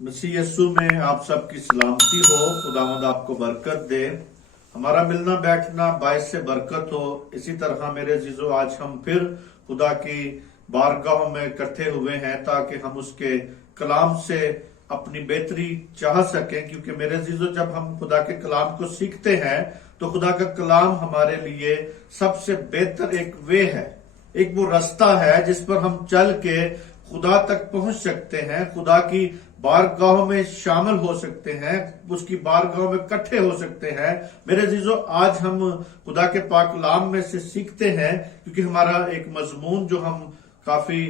मसीह यीशु में आप सबकी सलामती हो। खुदावंद आपको बरकत दे। हमारा मिलना बैठना बायस से बरकत हो। इसी तरह मेरे अजीजों, आज हम फिर खुदा की बारगाहों में इकट्ठे हुए हैं ताकि हम उसके कलाम से अपनी बेहतरी चाह सकें, क्योंकि मेरे अजीजों, जब हम खुदा के कलाम को सीखते हैं तो खुदा का कलाम हमारे लिए सबसे बेहतर एक वे है, एक वो रास्ता है जिस पर हम चल के खुदा तक पहुंच सकते हैं, खुदा की बारगाहों में शामिल हो सकते हैं, उसकी बारगाहों में इकट्ठे हो सकते हैं। मेरे अजीजों, आज हम खुदा के पाक कलाम में से सीखते हैं, क्योंकि हमारा एक मजमून जो हम काफी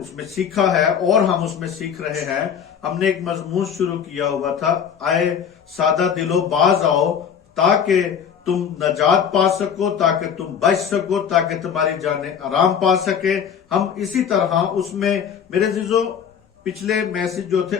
उसमें सीखा है और हम उसमें सीख रहे हैं। हमने एक मजमून शुरू किया हुआ था, आए सादा दिलो बाज आओ, ताकि तुम नजात पा सको, ताकि तुम बच सको, ताकि तुम्हारी जाने आराम पा सके। हम इसी तरह उसमें मेरे अजीजों पिछले मैसेज जो थे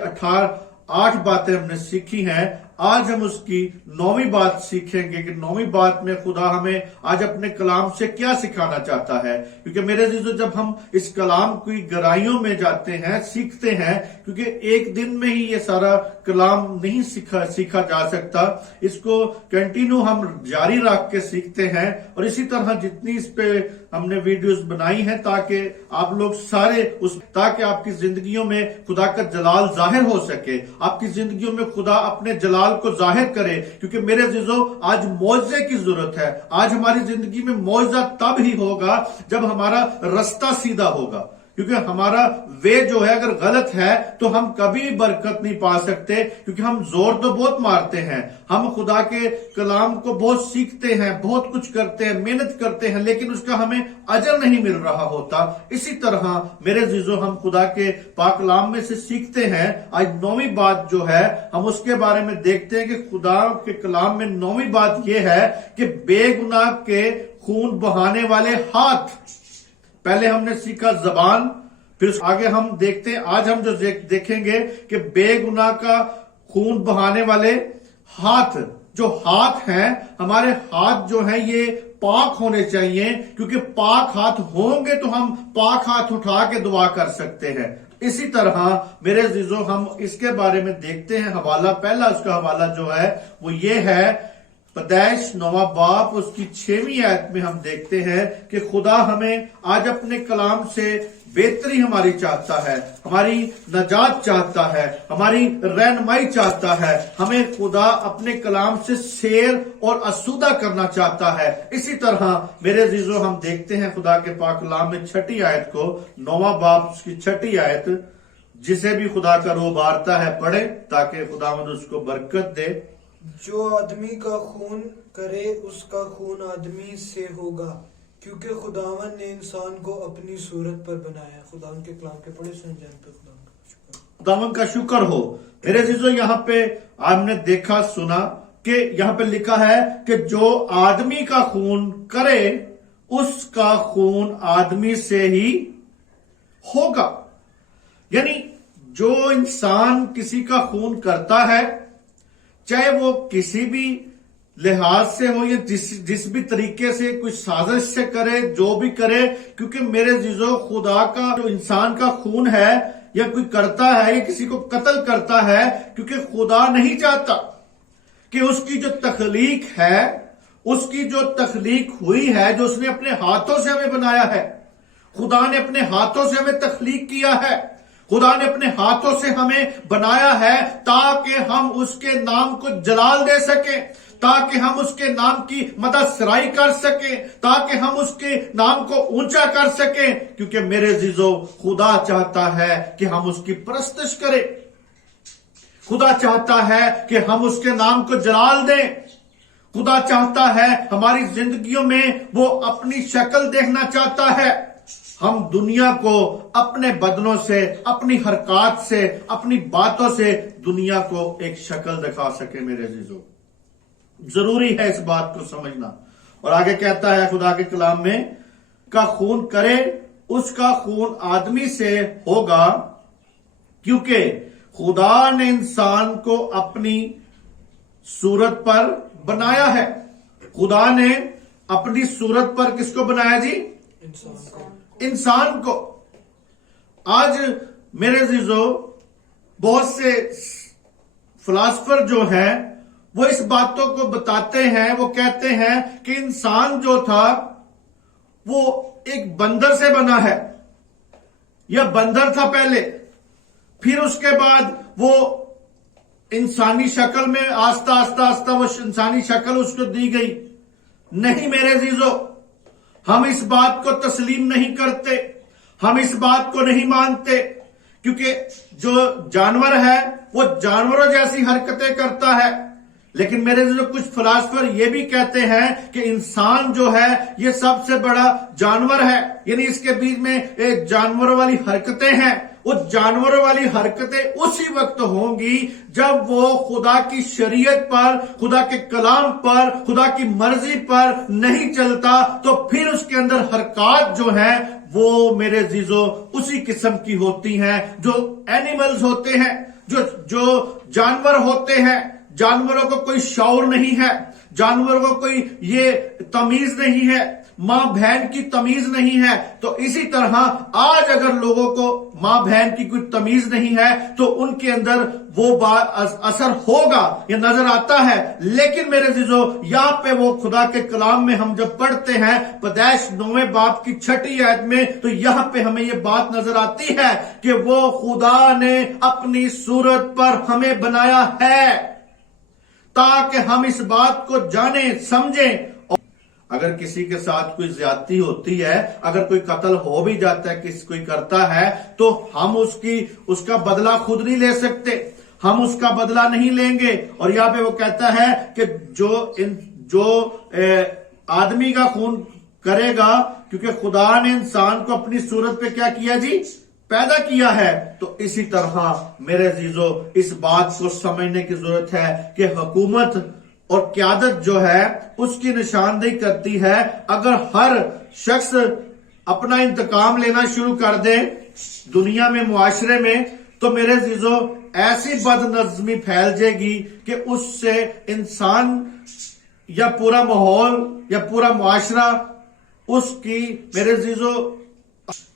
8 बातें हमने सीखी हैं। आज हम उसकी 9वीं बात सीखेंगे कि 9वीं बात में खुदा हमें आज अपने कलाम से क्या सिखाना चाहता है। क्योंकि मेरे अजीजों, जब हम इस कलाम की गहराइयों में जाते हैं, सीखते हैं, क्योंकि एक दिन में ही ये सारा कलाम नहीं सीखा जा सकता, इसको कंटिन्यू हम जारी रख के सीखते हैं। और इसी तरह जितनी इस पे हमने वीडियोस बनाई हैं ताकि आप लोग सारे ताकि आपकी जिंदगियों में खुदा का जलाल जाहिर हो सके, आपकी जिंदगियों में खुदा अपने जलाल को जाहिर करे। क्योंकि मेरे अजीजों, आज मौजज़े की जरूरत है। आज हमारी जिंदगी में मौजज़ा तब ही होगा जब हमारा रास्ता सीधा होगा, क्योंकि हमारा वे जो है अगर गलत है तो हम कभी बरकत नहीं पा सकते। क्योंकि हम जोर तो बहुत मारते हैं, हम खुदा के कलाम को बहुत सीखते हैं, बहुत कुछ करते हैं, मेहनत करते हैं, लेकिन उसका हमें अजर नहीं मिल रहा होता। इसी तरह मेरे अजीजों, हम खुदा के पाक कलाम में से सीखते हैं। आज 9वीं बात जो है हम उसके बारे में देखते हैं कि खुदा के कलाम में 9वीं बात यह है कि बेगुनाह के खून बहाने वाले हाथ। पहले हमने सीखा जबान, फिर आगे हम देखते हैं, आज हम जो देखेंगे कि बेगुनाह का खून बहाने वाले हाथ। जो हाथ हैं, हमारे हाथ जो हैं ये पाक होने चाहिए, क्योंकि पाक हाथ होंगे तो हम पाक हाथ उठा के दुआ कर सकते हैं। इसी तरह मेरे अजीजों, हम इसके बारे में देखते हैं हवाला। पहला उसका हवाला जो है वो ये है, पैदाइश 9वां बाप उसकी 6वीं आयत में हम देखते हैं कि खुदा हमें आज अपने कलाम से बेहतरी हमारी चाहता है, हमारी नजात चाहता है, हमारी रहनुमाई चाहता है। हमें खुदा अपने कलाम से शेर और आसूदा करना चाहता है। इसी तरह मेरे अजीजों, हम देखते हैं खुदा के पाक कलाम में 6ठी आयत को, 9वां बाप उसकी 6ठी आयत, जिसे भी खुदा का रूह बारता है पढ़े ताकि खुदावंद उसको बरकत दे। जो आदमी का खून करे उसका खून आदमी से होगा, क्योंकि खुदावन ने इंसान को अपनी सूरत पर बनाया। खुदावन के कलाम के पढ़े सुन जान पे खुदावन का शुक्र हो। मेरे अजीजों, यहाँ पे आपने देखा सुना कि यहाँ पे लिखा है कि जो आदमी का खून करे उसका खून आदमी से ही होगा। यानी जो इंसान किसी का खून करता है, चाहे वो किसी भी लिहाज से हो या जिस भी तरीके से कोई साजिश से करे, जो भी करे, क्योंकि मेरे जीजो, खुदा का जो इंसान का खून है या कोई करता है या किसी को कत्ल करता है, क्योंकि खुदा नहीं चाहता कि उसकी जो तख्लीक है, उसकी जो तख्लीक हुई है, जो उसने अपने हाथों से हमें बनाया है, खुदा ने अपने हाथों से हमें तख्लीक किया है, खुदा ने अपने हाथों से हमें बनाया है ताकि हम उसके नाम को जलाल दे सकें, ताकि हम उसके नाम की मदद सराई कर सकें, ताकि हम उसके नाम को ऊंचा कर सकें। क्योंकि मेरे अजीजों, खुदा चाहता है कि हम उसकी परस्तिश करें, खुदा चाहता है कि हम उसके नाम को जलाल दें, खुदा चाहता है हमारी जिंदगियों में वो अपनी शक्ल देखना चाहता है। हम दुनिया को अपने बदनों से, अपनी हरकत से, अपनी बातों से दुनिया को एक शक्ल दिखा सके। मेरे अजीजों, जरूरी है इस बात को समझना। और आगे कहता है खुदा के कलाम में, का खून करे उसका खून आदमी से होगा, क्योंकि खुदा ने इंसान को अपनी सूरत पर बनाया है। खुदा ने अपनी सूरत पर किसको बनाया जी? इंसान को। आज मेरे अजीजों, बहुत से फिलासफर जो हैं वो इस बातों को बताते हैं, वो कहते हैं कि इंसान जो था वो एक बंदर से बना है, या बंदर था पहले, फिर उसके बाद वो इंसानी शक्ल में आस्ता आस्ता आस्ता वो इंसानी शक्ल उसको दी गई। नहीं मेरे अजीजों, हम इस बात को तस्लीम नहीं करते, हम इस बात को नहीं मानते, क्योंकि जो जानवर है वो जानवरों जैसी हरकतें करता है। लेकिन मेरे जो कुछ फिलासफर ये भी कहते हैं कि इंसान जो है ये सबसे बड़ा जानवर है, यानी इसके बीच में एक जानवरों वाली हरकतें हैं। वो जानवरों वाली हरकतें उसी वक्त होंगी जब वो खुदा की शरीयत पर, खुदा के कलाम पर, खुदा की मर्जी पर नहीं चलता, तो फिर उसके अंदर हरकत जो है वो मेरे जीजो उसी किस्म की होती हैं जो एनिमल्स होते हैं, जो जानवर होते हैं। जानवरों को कोई शौर नहीं है, जानवरों को कोई ये तमीज नहीं है, मां बहन की तमीज नहीं है। तो इसी तरह आज अगर लोगों को मां बहन की कोई तमीज नहीं है तो उनके अंदर वो बात असर होगा, ये नजर आता है। लेकिन मेरे जीजो यहां पे वो खुदा के कलाम में हम जब पढ़ते हैं पैदाइश 9वें बाब की 6ठी आयत में, तो यहां पे हमें ये बात नजर आती है कि वो खुदा ने अपनी सूरत पर हमें बनाया है ताकि हम इस बात को जाने समझें। अगर किसी के साथ कोई ज्यादती होती है, अगर कोई कत्ल हो भी जाता है, कोई करता है, तो हम उसका बदला खुद नहीं ले सकते, हम उसका बदला नहीं लेंगे। और यहां पे वो कहता है कि जो आदमी का खून करेगा, क्योंकि खुदा ने इंसान को अपनी सूरत पे क्या किया जी, पैदा किया है। तो इसी तरह मेरे अजीजों इस बात को समझने की जरूरत है कि हुकूमत और क्यादत जो है उसकी निशानदेही करती है। अगर हर शख्स अपना इंतकाम लेना शुरू कर दे दुनिया में, मुआशरे में, तो मेरे अजीजों ऐसी बदनज़मी फैल जाएगी कि उससे इंसान या पूरा माहौल या पूरा मुआशरा उसकी, मेरे अजीजों,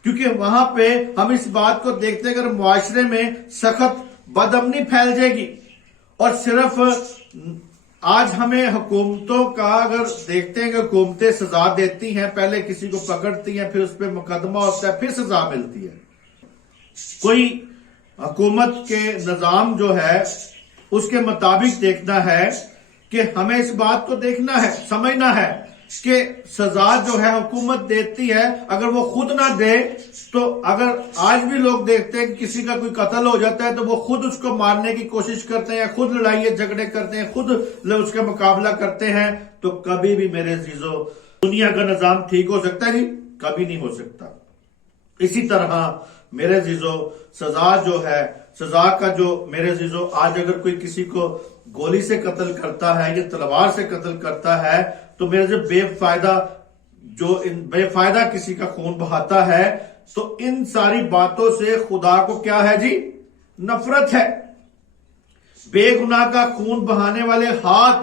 क्योंकि वहां पे हम इस बात को देखते हैं अगर मुआशरे में सख्त बदअमनी फैल जाएगी। और सिर्फ आज हमें हुकूमतों का अगर देखते हैं कि हुकूमतें सजा देती हैं, पहले किसी को पकड़ती हैं, फिर उस पर मुकदमा होता है, फिर सजा मिलती है। कोई हुकूमत के निजाम जो है उसके मुताबिक देखना है कि हमें इस बात को देखना है, समझना है कि सजा जो है हुकूमत देती है, अगर वो खुद ना दे तो अगर आज भी लोग देखते हैं कि किसी का कोई कत्ल हो जाता है तो वो खुद उसको मारने की कोशिश करते हैं, खुद लड़ाई झगड़े करते हैं, खुद उसका मुकाबला करते हैं, तो कभी भी मेरे अजीजों दुनिया का निजाम ठीक हो सकता है जी? कभी नहीं हो सकता। इसी तरह मेरे अजीजों सजा जो है, सजा का जो मेरे अजीजों आज अगर कोई किसी को गोली से कत्ल करता है या तलवार से कत्ल करता है, तो मेरे जो बेफायदा किसी का खून बहाता है, तो इन सारी बातों से खुदा को क्या है जी, नफरत है। बेगुनाह का खून बहाने वाले हाथ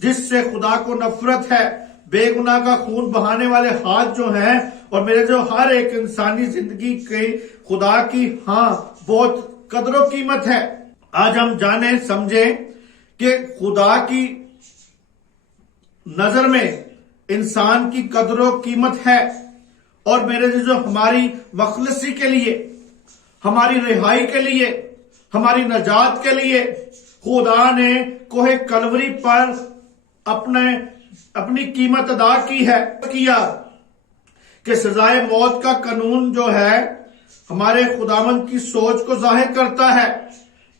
जिससे खुदा को नफरत है, बेगुनाह का खून बहाने वाले हाथ जो हैं, और मेरे जो हर एक इंसानी जिंदगी के खुदा की बहुत कदर कीमत है। आज हम जाने समझें कि खुदा की नजर में इंसान की कदर कीमत है, और मेरे जो हमारी मखलसी के लिए, हमारी रिहाई के लिए, हमारी नजात के लिए खुदा ने कोहे कलवरी पर अपनी कीमत अदा की है, किया कि सजाए मौत का कानून जो है हमारे खुदावंद की सोच को जाहिर करता है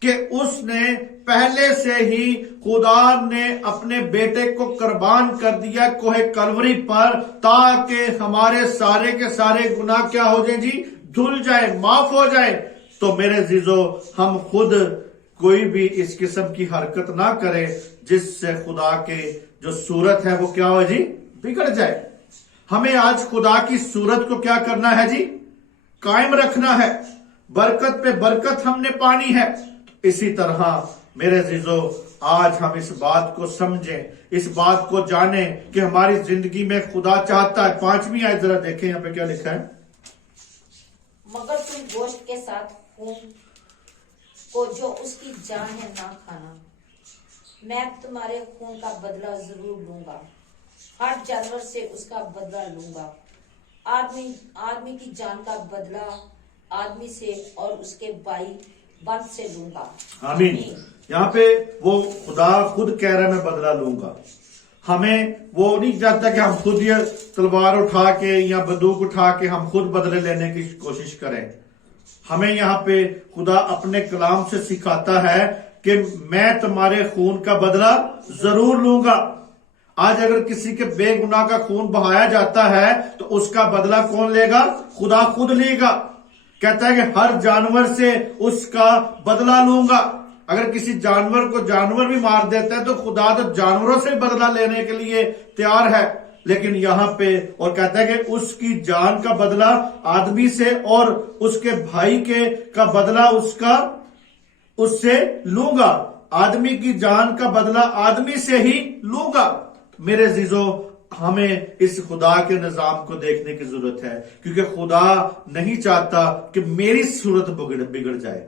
कि उसने पहले से ही खुदा ने अपने बेटे को कुर्बान कर दिया कोहे कलवरी पर, ताकि हमारे सारे के सारे गुनाह क्या हो जाए जी, धुल जाए, माफ हो जाए। तो मेरे अजीजों हम खुद कोई भी इस किस्म की हरकत ना करे जिससे खुदा के जो सूरत है वो क्या हो जी, बिगड़ जाए। हमें आज खुदा की सूरत को क्या करना है जी, कायम रखना है, बरकत पे बरकत हमने पानी है। इसी तरह मेरे अजीजों आज हम इस बात को समझें, इस बात को जानें कि हमारी जिंदगी में खुदा चाहता है। 5वीं आयत जरा देखें, यहाँ पे क्या लिखा है, मगर तुम गोश्त के साथ खून को जो उसकी जान है ना खाना। मैं तुम्हारे खून का बदला जरूर लूंगा, हर जानवर से उसका बदला लूंगा। आदमी की जान का बदला आदमी से और उसके भाई बंद से लूंगा। आमीन। यहाँ पे वो खुदा खुद कह रहा है मैं बदला लूंगा। हमें वो नहीं चाहता कि हम खुद ये तलवार उठा के या बंदूक उठा के हम खुद बदले लेने की कोशिश करें। हमें यहाँ पे खुदा अपने कलाम से सिखाता है कि मैं तुम्हारे खून का बदला जरूर लूंगा। आज अगर किसी के बेगुनाह का खून बहाया जाता है तो उसका बदला कौन लेगा? खुदा खुद लेगा। कहता है कि हर जानवर से उसका बदला लूंगा। अगर किसी जानवर को जानवर भी मार देता है तो खुदा तो जानवरों से बदला लेने के लिए तैयार है। लेकिन यहाँ पे और कहता है कि उसकी जान का बदला आदमी से और उसके भाई के का बदला उससे लूंगा। आदमी की जान का बदला आदमी से ही लूंगा। मेरे अजीजों, हमें इस खुदा के निजाम को देखने की जरूरत है, क्योंकि खुदा नहीं चाहता कि मेरी सूरत बिगड़ जाए।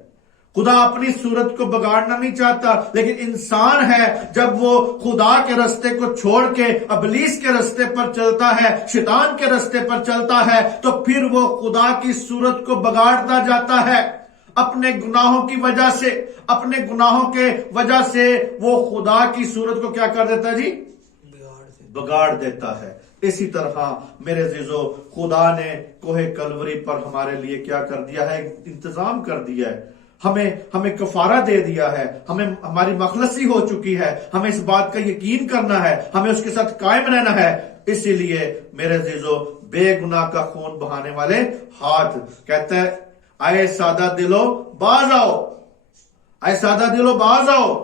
खुदा अपनी सूरत को बिगाड़ना नहीं चाहता, लेकिन इंसान है जब वो खुदा के रास्ते को छोड़ के इब्लीस के रास्ते पर चलता है, शैतान के रास्ते पर चलता है, तो फिर वो खुदा की सूरत को बिगाड़ता जाता है। अपने गुनाहों की वजह से, अपने गुनाहों के वजह से वो खुदा की सूरत को क्या कर देता है जी? बिगाड़ देता है। इसी तरह मेरे अजीजों, खुदा ने कोहे कलवरी पर हमारे लिए क्या कर दिया है? इंतजाम कर दिया है। हमें कफारा दे दिया है। हमें हमारी मखलसी हो चुकी है। हमें इस बात का यकीन करना है, हमें उसके साथ कायम रहना है। इसीलिए मेरे अजीजों, बेगुनाह का खून बहाने वाले हाथ कहते हैं, आए सादा दिलो बाज आओ, आए सादा दिलो बाज आओ,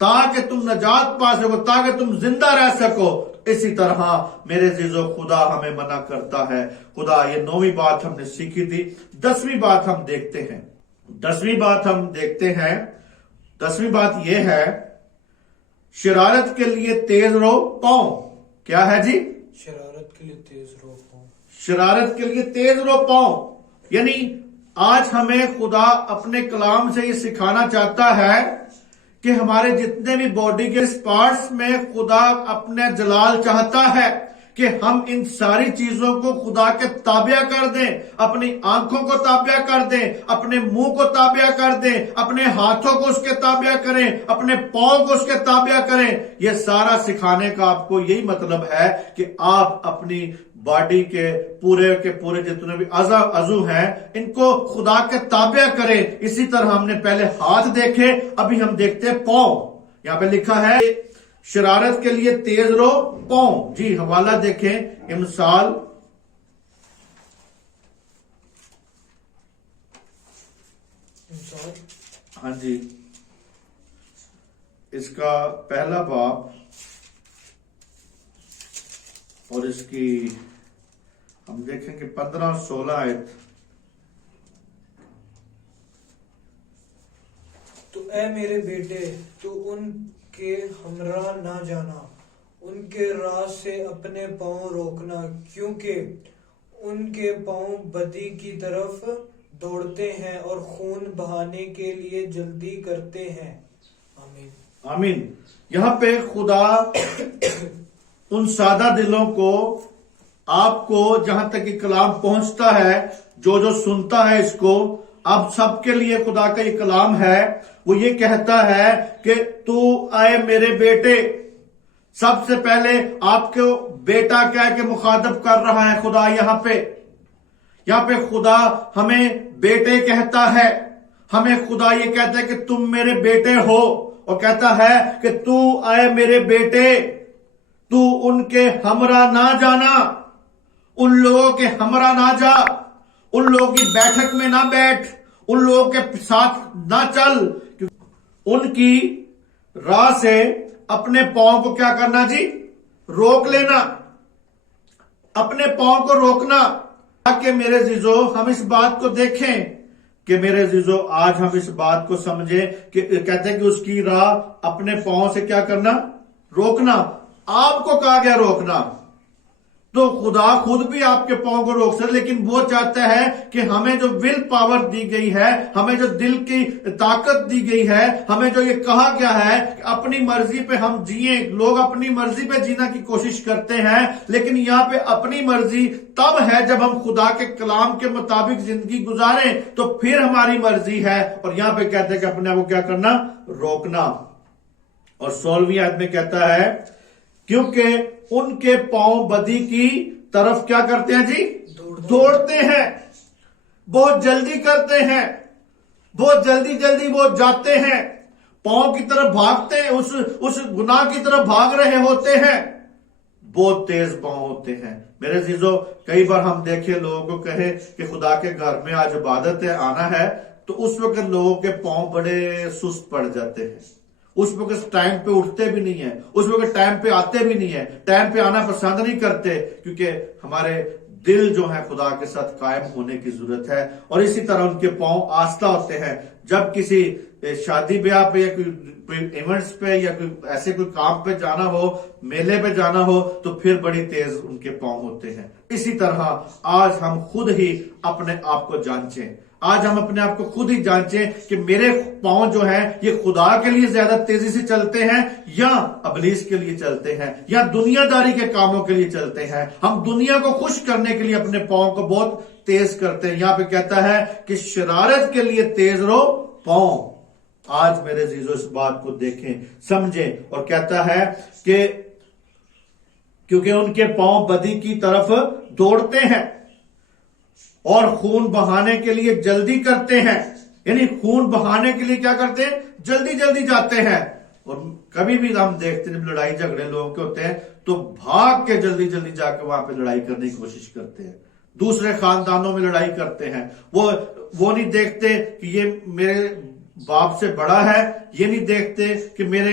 ताकि तुम नजात पा सको, ताकि तुम जिंदा रह सको। इसी तरह मेरे अजीजों, खुदा हमें मना करता है। खुदा, ये 9वीं बात हमने सीखी थी। 10वीं बात हम देखते हैं। 10वीं बात हम देखते हैं। 10वीं बात यह है, शरारत के लिए तेज रहो पाओ। क्या है जी? शरारत के लिए तेज रहो पाओ। शरारत के लिए तेज रहो पाओ। यानी आज हमें खुदा अपने कलाम से ये सिखाना चाहता है कि हमारे जितने भी बॉडी के पार्ट्स में खुदा अपने जलाल चाहता है कि हम इन सारी चीजों को खुदा के ताबिया कर दें। अपनी आंखों को ताबिया कर दें, अपने मुंह को ताबिया कर दें, अपने हाथों को उसके ताबिया करें, अपने पांव को उसके ताबिया करें। यह सारा सिखाने का आपको यही मतलब है कि आप अपनी बॉडी के पूरे जितने भी अज़ू हैं, इनको खुदा के ताबिया करें। इसी तरह हमने पहले हाथ देखे, अभी हम देखते हैं पांव। यहां पे लिखा है, शरारत के लिए तेज रहो पांव। जी, हवाला देखें, इमसाल हाँ जी, इसका पहला बाब और इसकी हम देखेंगे 15-16 आयत। तो ऐ मेरे बेटे, तू उनके हमरा ना जाना, उनके राह से अपने पांव रोकना, क्योंकि उनके पांव बदी की तरफ दौड़ते हैं और खून बहाने के लिए जल्दी करते हैं। आमीन आमीन। यहाँ पे खुदा उन सादा दिलों को, आपको जहां तक कि कलाम पहुंचता है, जो सुनता है इसको, अब सबके लिए खुदा का ये कलाम है। वो ये कहता है कि तू आए मेरे बेटे। सबसे पहले आपको बेटा कह के मुखातब कर रहा है खुदा। यहाँ पे खुदा हमें बेटे कहता है। हमें खुदा ये कहता है कि तुम मेरे बेटे हो, और कहता है कि तू आए मेरे बेटे, तू उनके हमरा ना जाना, उन लोगों के हमरा ना जा, उन लोगों की बैठक में ना बैठ, उन लोगों के साथ ना चल। उनकी राह से अपने पांव को क्या करना जी? रोक लेना, अपने पांव को रोकना। ताकि मेरे जीजो हम इस बात को देखें कि मेरे जीजो आज हम इस बात को समझे कि कहते हैं कि उसकी राह अपने पांव से क्या करना? रोकना। आपको कहा गया रोकना। تو خدا خود بھی آپ کے پاؤں کو روک سکتا، لیکن وہ چاہتا ہے کہ ہمیں جو ول پاور دی گئی ہے، ہمیں جو دل کی طاقت دی گئی ہے، ہمیں جو یہ کہا گیا ہے کہ اپنی مرضی پہ ہم جئیں. لوگ اپنی مرضی پہ جینا کی کوشش کرتے ہیں، لیکن یہاں پہ اپنی مرضی تب ہے جب ہم خدا کے کلام کے مطابق زندگی گزاریں تو پھر ہماری مرضی ہے. اور یہاں پہ کہتے ہیں کہ اپنے آپ کو کیا کرنا؟ روکنا. اور 16ویں آیت میں کہتا ہے کیونکہ ان کے پاؤں بدی کی طرف کیا کرتے ہیں جی؟ دوڑتے ہیں. بہت جلدی کرتے ہیں، بہت جلدی وہ جاتے ہیں، پاؤں کی طرف بھاگتے ہیں، اس گناہ کی طرف بھاگ رہے ہوتے ہیں. بہت تیز پاؤں ہوتے ہیں. میرے عزیزو، کئی بار ہم دیکھیں لوگوں کو کہے کہ خدا کے گھر میں آج عبادت ہے، آنا ہے، تو اس وقت لوگوں کے پاؤں بڑے سست پڑ جاتے ہیں. اس وقت ٹائم پہ اٹھتے بھی نہیں ہیں، اس وقت ٹائم پہ آتے بھی نہیں ہیں، ٹائم پہ آنا پسند نہیں کرتے، کیونکہ ہمارے دل جو ہے خدا کے ساتھ قائم ہونے کی ضرورت ہے. اور اسی طرح ان کے پاؤں آہستہ ہوتے ہیں. جب کسی شادی بیاہ پہ یا کوئی ایونٹس پہ یا کوئی ایسے کوئی کام پہ جانا ہو، میلے پہ جانا ہو، تو پھر بڑی تیز ان کے پاؤں ہوتے ہیں. اسی طرح آج ہم خود ہی اپنے آپ کو جانچیں. آج ہم اپنے آپ کو خود ہی جانچیں کہ میرے پاؤں جو ہیں یہ خدا کے لیے زیادہ تیزی سے چلتے ہیں یا ابلیس کے لیے چلتے ہیں یا دنیا داری کے کاموں کے لیے چلتے ہیں. ہم دنیا کو خوش کرنے کے لیے اپنے پاؤں کو بہت تیز کرتے ہیں. یہاں پہ کہتا ہے کہ شرارت کے لیے تیز رہو پاؤں. آج میرے عزیزو اس بات کو دیکھیں، سمجھیں. اور کہتا ہے کہ کیونکہ ان کے پاؤں بدی کی طرف دوڑتے ہیں اور خون بہانے کے لیے جلدی کرتے ہیں. یعنی خون بہانے کے لیے کیا کرتے ہیں؟ جلدی جاتے ہیں. اور کبھی بھی ہم دیکھتے ہیں جب لڑائی جھگڑے لوگوں کے ہوتے ہیں تو بھاگ کے جلدی جا کے وہاں پہ لڑائی کرنے کی کوشش کرتے ہیں، دوسرے خاندانوں میں لڑائی کرتے ہیں. وہ نہیں دیکھتے کہ یہ میرے باپ سے بڑا ہے، یہ نہیں دیکھتے کہ میرے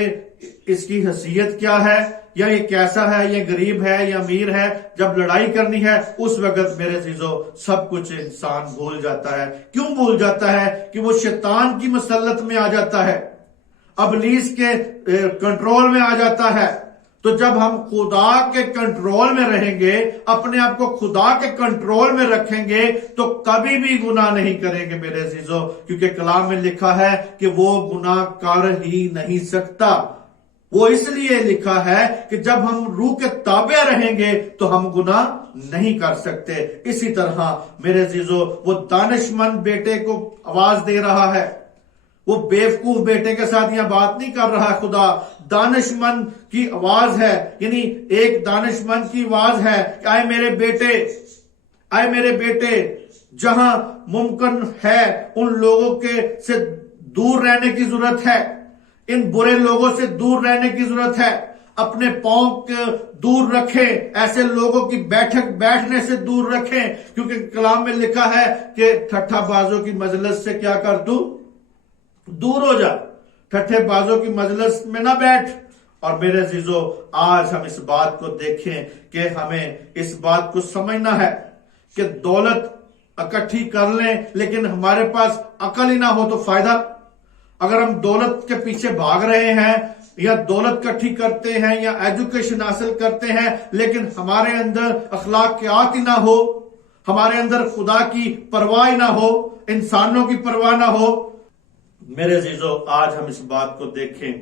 اس کی حیثیت کیا ہے، یا یہ کیسا ہے، یہ غریب ہے یا امیر ہے. جب لڑائی کرنی ہے اس وقت میرے عزیزو سب کچھ انسان بھول جاتا ہے. کیوں بھول جاتا ہے؟ کہ وہ شیطان کی مسلط میں آ جاتا ہے، ابلیس کے کنٹرول میں آ جاتا ہے. تو جب ہم خدا کے کنٹرول میں رہیں گے، اپنے آپ کو خدا کے کنٹرول میں رکھیں گے، تو کبھی بھی گناہ نہیں کریں گے میرے عزیزو. کیونکہ کلام میں لکھا ہے کہ وہ گناہ کر ہی نہیں سکتا. وہ اس لیے لکھا ہے کہ جب ہم روح کے تابع رہیں گے تو ہم گناہ نہیں کر سکتے. اسی طرح میرے عزیزو وہ دانش مند بیٹے کو آواز دے رہا ہے، وہ بیوقوف بیٹے کے ساتھ یہ بات نہیں کر رہا ہے. خدا دانش مند کی آواز ہے، یعنی ایک دانش مند کی آواز ہے کہ آئے میرے بیٹے، جہاں ممکن ہے ان لوگوں کے سے دور رہنے کی ضرورت ہے، ان برے لوگوں سے دور رہنے کی ضرورت ہے. اپنے پاؤں کے دور رکھیں، ایسے لوگوں کی بیٹھنے سے دور رکھیں. کیونکہ کلام میں لکھا ہے کہ ٹھٹھا بازوں کی مجلس سے کیا کر تو دور ہو جا، ٹھٹھے بازوں کی مجلس میں نہ بیٹھ. اور میرے عزیزو آج ہم اس بات کو دیکھیں کہ ہمیں اس بات کو سمجھنا ہے کہ دولت اکٹھی کر لیں لیکن ہمارے پاس عقل ہی نہ ہو تو فائدہ. اگر ہم دولت کے پیچھے بھاگ رہے ہیں یا دولت اکٹھی کرتے ہیں یا ایجوکیشن حاصل کرتے ہیں لیکن ہمارے اندر اخلاقیات ہی نہ ہو، ہمارے اندر خدا کی پرواہ نہ ہو، انسانوں کی پرواہ نہ ہو. میرے عزیزو آج ہم اس بات کو دیکھیں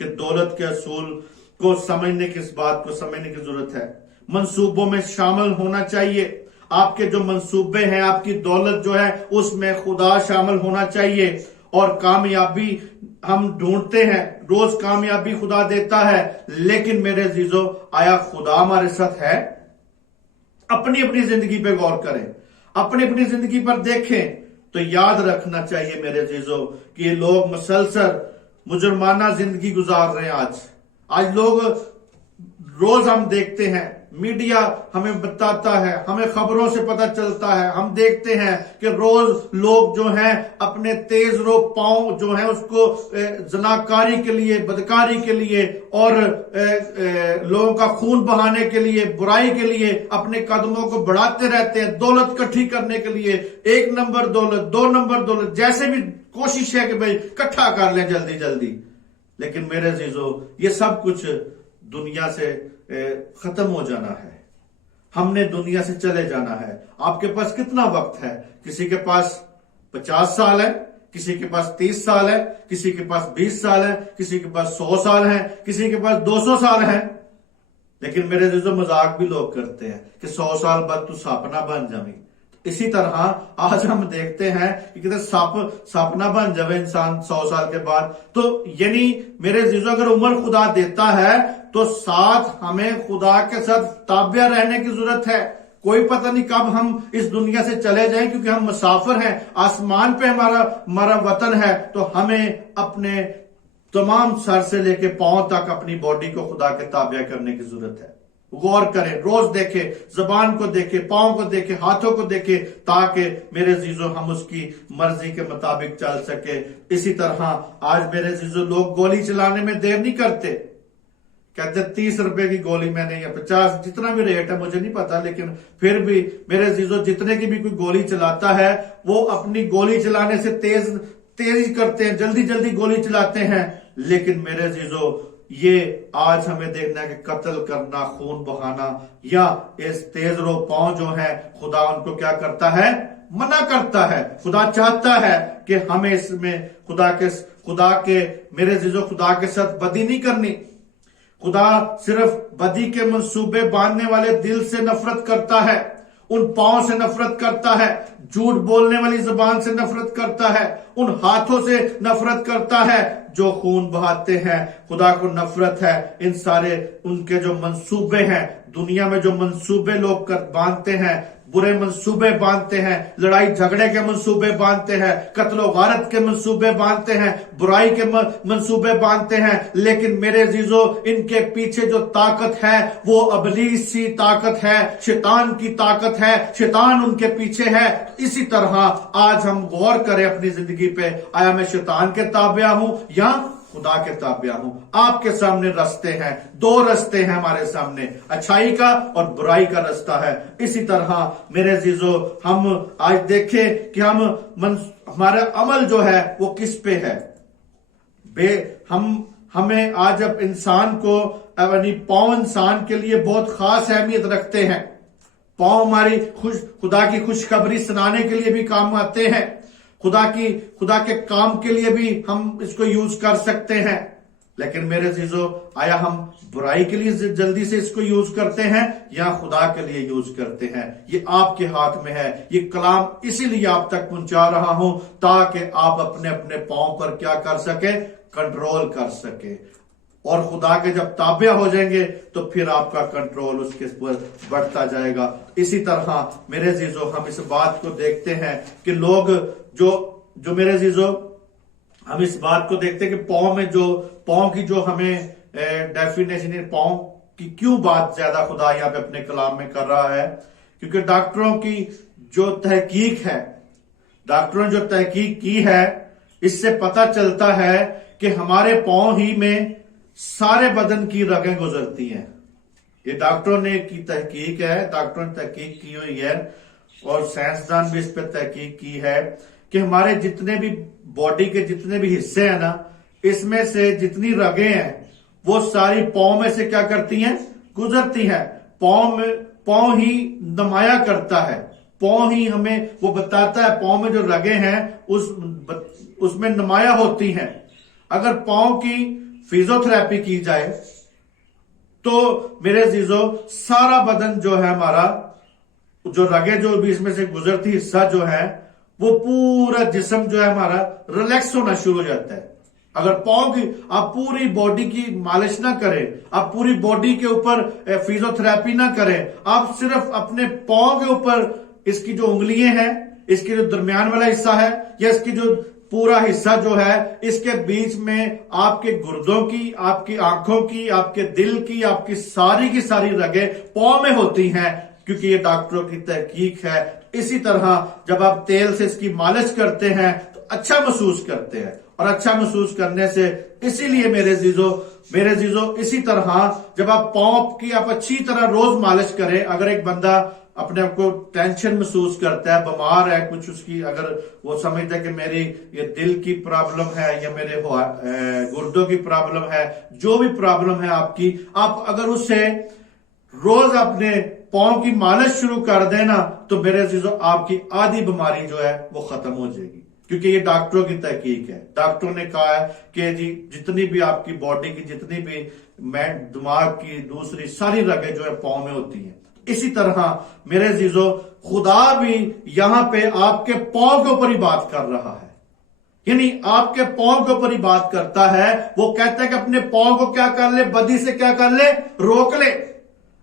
کہ دولت کے اصول کو سمجھنے کی، اس بات کو سمجھنے کی ضرورت ہے. منصوبوں میں شامل ہونا چاہیے. آپ کے جو منصوبے ہیں، آپ کی دولت جو ہے اس میں خدا شامل ہونا چاہیے. اور کامیابی ہم ڈھونڈتے ہیں، روز کامیابی خدا دیتا ہے، لیکن میرے عزیزو آیا خدا ہمارے ساتھ ہے؟ اپنی زندگی پہ غور کریں، اپنی زندگی پر دیکھیں تو یاد رکھنا چاہیے میرے عزیزو کہ یہ لوگ مسلسل مجرمانہ زندگی گزار رہے ہیں. آج لوگ روز ہم دیکھتے ہیں، میڈیا ہمیں بتاتا ہے، ہمیں خبروں سے پتہ چلتا ہے، ہم دیکھتے ہیں کہ روز لوگ جو ہیں اپنے تیز رو پاؤں جو ہیں اس کو زناکاری کے لیے، بدکاری کے لیے اور لوگوں کا خون بہانے کے لیے، برائی کے لیے اپنے قدموں کو بڑھاتے رہتے ہیں. دولت اکٹھی کرنے کے لیے 1 نمبر دولت، 2 نمبر دولت، جیسے بھی کوشش ہے کہ بھئی اکٹھا کر لیں جلدی. لیکن میرے عزیزو یہ سب کچھ دنیا سے ختم ہو جانا ہے. ہم نے دنیا سے چلے جانا ہے. آپ کے پاس کتنا وقت ہے؟ کسی کے پاس 50 سال ہے, کسی کے پاس 30 سال ہے, کسی کے پاس 20 سال ہے, کسی کے پاس 100 سال ہے, کسی کے پاس 200 سال ہے. لیکن میرے عزیزو مذاق بھی لوگ کرتے ہیں کہ 100 سال بعد تو ساپنا بن جاویں. اسی طرح آج ہم دیکھتے ہیں کہ کہتے ساپنا بن جاوے انسان 100 سال کے بعد. تو یعنی میرے عزیزو اگر عمر خدا دیتا ہے تو ساتھ ہمیں خدا کے ساتھ تابع رہنے کی ضرورت ہے. کوئی پتہ نہیں کب ہم اس دنیا سے چلے جائیں, کیونکہ ہم مسافر ہیں. آسمان پہ ہمارا وطن ہے. تو ہمیں اپنے تمام سر سے لے کے پاؤں تک اپنی باڈی کو خدا کے تابع کرنے کی ضرورت ہے. غور کریں, روز دیکھیں, زبان کو دیکھیں, پاؤں کو دیکھیں, ہاتھوں کو دیکھیں, تاکہ میرے عزیزو ہم اس کی مرضی کے مطابق چل سکے. اسی طرح آج میرے عزیزو لوگ گولی چلانے میں دیر نہیں کرتے. کہتے 30 روپے کی گولی میں نے یا 50 جتنا بھی ریٹ ہے مجھے نہیں پتا, لیکن پھر بھی میرے عزیزو جتنے کی بھی کوئی گولی چلاتا ہے وہ اپنی گولی چلانے سے تیزی کرتے ہیں, جلدی گولی چلاتے ہیں. لیکن میرے عزیزو یہ آج ہمیں دیکھنا ہے کہ قتل کرنا, خون بہانا یا اس تیز رو پاؤں جو ہے خدا ان کو کیا کرتا ہے؟ منع کرتا ہے. خدا چاہتا ہے کہ ہمیں اس میں خدا کے میرے عزیزو خدا کے ساتھ بدی نہیں کرنی. خدا صرف بدی کے منصوبے باندھنے والے دل سے نفرت کرتا ہے, ان پاؤں سے نفرت کرتا ہے, جھوٹ بولنے والی زبان سے نفرت کرتا ہے, ان ہاتھوں سے نفرت کرتا ہے جو خون بہاتے ہیں. خدا کو نفرت ہے ان سارے ان کے جو منصوبے ہیں, دنیا میں جو منصوبے لوگ باندھتے ہیں, برے منصوبے باندھتے ہیں, لڑائی جھگڑے کے منصوبے باندھتے ہیں, قتل و غارت کے منصوبے باندھتے ہیں, برائی کے منصوبے باندھتے ہیں. لیکن میرے عزیزو ان کے پیچھے جو طاقت ہے وہ ابلیس سی طاقت ہے, شیطان کی طاقت ہے, شیطان ان کے پیچھے ہے. اسی طرح آج ہم غور کریں اپنی زندگی پہ, آیا میں شیطان کے تابع ہوں یا خدا کے تابع ہوں؟ آپ کے سامنے رستے ہیں, 2 رستے ہیں ہمارے سامنے, اچھائی کا اور برائی کا رستہ ہے. اسی طرح میرے عزیزو ہم آج دیکھیں کہ ہمارا عمل جو ہے وہ کس پہ ہے. ہمیں آج اب انسان کو یعنی پاؤں انسان کے لیے بہت خاص اہمیت رکھتے ہیں. پاؤں ہماری خدا کی خوشخبری سنانے کے لیے بھی کام آتے ہیں, خدا کے کام کے لیے بھی ہم اس کو یوز کر سکتے ہیں. لیکن میرے عزیزو آیا ہم برائی کے لیے جلدی سے اس کو یوز کرتے ہیں یا خدا کے لیے یوز کرتے ہیں؟ یہ آپ کے ہاتھ میں ہے. یہ کلام اسی لیے آپ تک پہنچا رہا ہوں تاکہ آپ اپنے پاؤں پر کیا کر سکے؟ کنٹرول کر سکے. اور خدا کے جب تابع ہو جائیں گے تو پھر آپ کا کنٹرول اس کے اوپر بڑھتا جائے گا. اسی طرح میرے عزیزو ہم اس بات کو دیکھتے ہیں کہ لوگ جو میرے عزیزو ہم اس بات کو دیکھتے ہیں کہ پاؤں کی جو ہمیں ڈیفینیشن ہے, پاؤں کی کیوں بات زیادہ خدا یہاں پہ اپنے کلام میں کر رہا ہے؟ کیونکہ ڈاکٹروں کی جو تحقیق ہے, ڈاکٹروں نے جو تحقیق کی ہے اس سے پتہ چلتا ہے کہ ہمارے پاؤں ہی میں سارے بدن کی رگیں گزرتی ہیں. یہ ڈاکٹروں نے کی تحقیق ہے, ڈاکٹروں نے تحقیق کی ہوئی ہے اور سائنسدان بھی اس پہ تحقیق کی ہے کہ ہمارے جتنے بھی باڈی کے جتنے بھی حصے ہیں نا, اس میں سے جتنی رگیں ہیں وہ ساری پاؤں میں سے کیا کرتی ہیں؟ گزرتی ہیں. پاؤں ہی نمایاں کرتا ہے, پاؤں ہی ہمیں وہ بتاتا ہے, پاؤں میں جو رگیں ہیں اس میں نمایاں ہوتی ہیں. اگر پاؤں کی فزیوتھراپی کی جائے تو میرے عزیزو سارا بدن جو ہے ہمارا, جو رگیں جو بھی اس میں سے گزرتی حصہ جو ہے وہ پورا جسم جو ہے ہمارا ریلیکس ہونا شروع ہو جاتا ہے. اگر پاؤں کی آپ پوری باڈی کی مالش نہ کریں, آپ پوری باڈی کے اوپر فزیوتھراپی نہ کریں, آپ صرف اپنے پاؤں کے اوپر اس کی جو انگلیاں ہیں, اس کے جو درمیان والا حصہ ہے یا اس کی جو پورا حصہ جو ہے اس کے بیچ میں آپ کے گردوں کی, آپ کی آنکھوں کی, آپ کے دل کی, آپ کی ساری رگیں پاؤں میں ہوتی ہیں, کیونکہ یہ ڈاکٹروں کی تحقیق ہے. اسی طرح جب آپ تیل سے اس کی مالش کرتے ہیں تو اچھا محسوس کرتے ہیں, اور اچھا محسوس کرنے سے اسی لیے میرے عزیزو اسی طرح جب آپ پاؤں کی آپ اچھی طرح روز مالش کریں. اگر ایک بندہ اپنے آپ کو ٹینشن محسوس کرتا ہے, بیمار ہے, کچھ اس کی اگر وہ سمجھتا ہے کہ میری یہ دل کی پرابلم ہے یا میرے گردوں کی پرابلم ہے, جو بھی پرابلم ہے آپ کی, آپ اگر اسے روز اپنے पाँव की मालिश शुरू कर देना तो मेरे अजीजों आपकी आधी बीमारी जो है वो खत्म हो जाएगी, क्योंकि ये डॉक्टरों की तहकीक है। डॉक्टरों ने कहा है कि जी जितनी भी आपकी बॉडी की जितनी भी दिमाग की दूसरी सारी रगें जो है पाँव में होती हैं। इसी तरह मेरे अजीजों खुदा भी यहां पे आपके पाँव के ऊपर ही बात कर रहा है, यानी आपके पाँव के ऊपर ही बात करता है। वो कहता है कि अपने पाँव को क्या कर ले, बदी से क्या कर ले, रोक ले,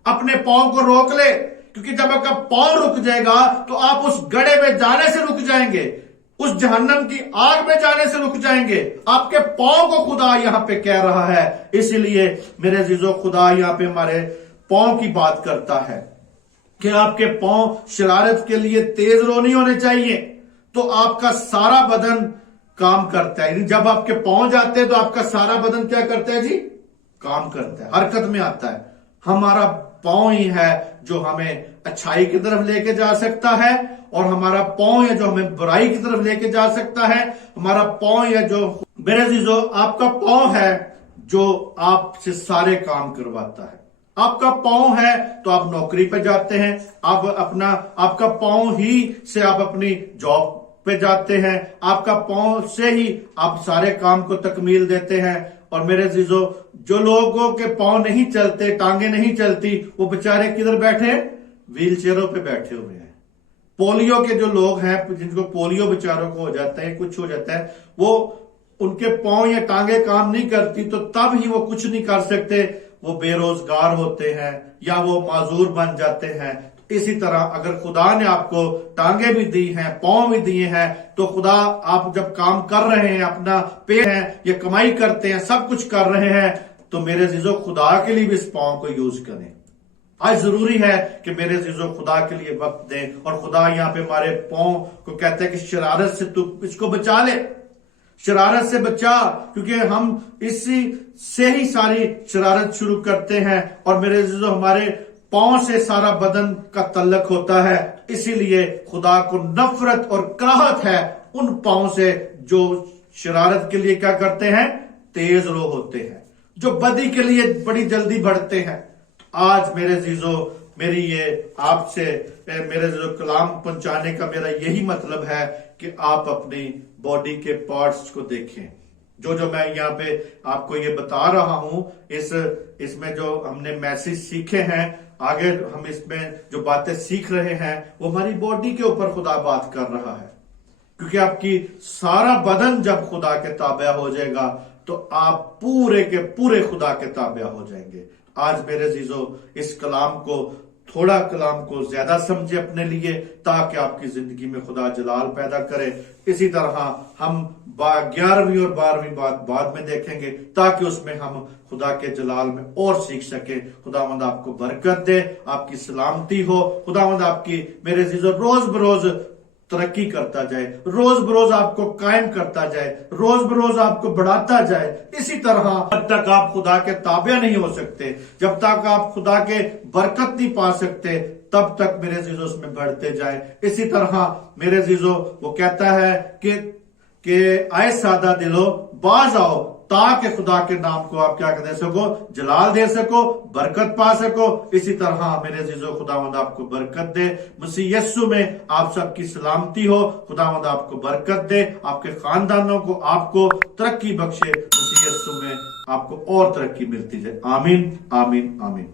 अपने पाँव को रोक ले, क्योंकि जब आपका पाँव रुक जाएगा तो आप उस गड्ढे में जाने से रुक जाएंगे, उस जहन्नम की आग में जाने से रुक जाएंगे। आपके पाँव को खुदा यहां पे कह रहा है। इसीलिए मेरे अजीजों खुदा यहां पे हमारे पाँव की बात करता है कि आपके पाँव शरारत के लिए तेज रो नहीं होने चाहिए, तो आपका सारा बदन काम करता है। जब आपके पाँव जाते हैं तो आपका सारा बदन क्या करता है जी, काम करता है, हरकत में आता है। हमारा पाँव ही है जो हमें अच्छाई की तरफ लेके जा सकता है, और हमारा पाँव है जो हमें बुराई की तरफ लेके जा सकता है। हमारा पाँव है जो, मेरे अजीजों आपका पाँव है जो आपसे सारे काम करवाता है। आपका पाँव है तो आप नौकरी पे जाते हैं, आप अपना, आपका पाँव ही से आप अपनी जॉब पे जाते हैं, आपका पाँव से ही आप सारे काम को तकमील देते हैं। और मेरे अजीजों जो लोगों के पाँव नहीं चलते, टांगे नहीं चलती, वो बेचारे किधर बैठे, व्हील चेयरों पे बैठे हुए हैं। पोलियो के जो लोग हैं, जिनको पोलियो बेचारों को हो जाता है, कुछ हो जाता है, वो उनके पाँव या टांगे काम नहीं करती, तो तब ही वो कुछ नहीं कर सकते, वो बेरोजगार होते हैं या वो माजूर बन जाते हैं। इसी तरह अगर खुदा ने आपको टांगे भी दी हैं, पाँव भी दिए हैं, तो खुदा आप जब काम कर रहे हैं, अपना पे हैं या कमाई करते हैं, सब कुछ कर रहे हैं, तो मेरे अजीजों खुदा के लिए भी इस पाँव को यूज करें। आज जरूरी है कि मेरे अजीजों खुदा के लिए वक्त दें, और खुदा यहाँ पे हमारे पाँव को कहते हैं कि शरारत से तू इसको बचा ले, शरारत से बचा, क्योंकि हम इसी से ही सारी शरारत शुरू करते हैं। और मेरे अजीजों हमारे पाँव से सारा बदन का तल्लक होता है। इसीलिए खुदा को नफरत और कराहत है उन पाँव से जो शरारत के लिए क्या करते हैं, तेज रो होते हैं, जो बदी के लिए बड़ी जल्दी बढ़ते हैं। आज मेरे अजीजों मेरी ये आपसे मेरे जो कलाम पहुंचाने का मेरा यही मतलब है कि आप अपनी बॉडी के पार्ट्स को देखें। जो मैं यहाँ पे आपको ये बता रहा हूं, इसमें जो हमने मैसेज सीखे हैं, आगे हम इसमें जो बातें सीख रहे हैं, वो हमारी बॉडी के ऊपर खुदा बात कर रहा है। क्योंकि आपकी सारा बदन जब खुदा के ताबे हो जाएगा तो आप पूरे के पूरे खुदा के ताबे हो जाएंगे। आज मेरे अजीजों इस कलाम को, थोड़ा कलाम को ज्यादा समझे अपने लिए, ताकि आपकी जिंदगी में खुदा जलाल पैदा करे। इसी तरह हम 11वीं और 12वीं बात बाद में देखेंगे, ताकि उसमें हम खुदा के जलाल में और सीख सके। खुदावंद आपको बरकत दे, आपकी सलामती हो। खुदावंद आपकी मेरे अजीजों रोज बरोज तरक्की करता जाए, रोज बरोज आपको कायम करता जाए, रोज बरोज आपको बढ़ाता जाए। इसी तरह जब तक आप खुदा के ताबे नहीं हो सकते, जब तक आप खुदा के बरकत नहीं पा सकते, तब तक मेरे अजीजों उसमें बढ़ते जाए। इसी तरह मेरे अजीजों वो कहता है कि आए सादा दिलो बाज आओ, ताकि खुदा के नाम को आप क्या दे सको, जलाल दे सको, बरकत पा सको। इसी तरह मेरे अजीजों खुदावंद आपको बरकत दे। मसीह यस्सु में आप सबकी सलामती हो। खुदावंद आपको बरकत दे, आपके खानदानों को आपको तरक्की बख्शे। मसीह यस्सु में आपको और तरक्की मिलती जाए। आमीन, आमीन, आमीन।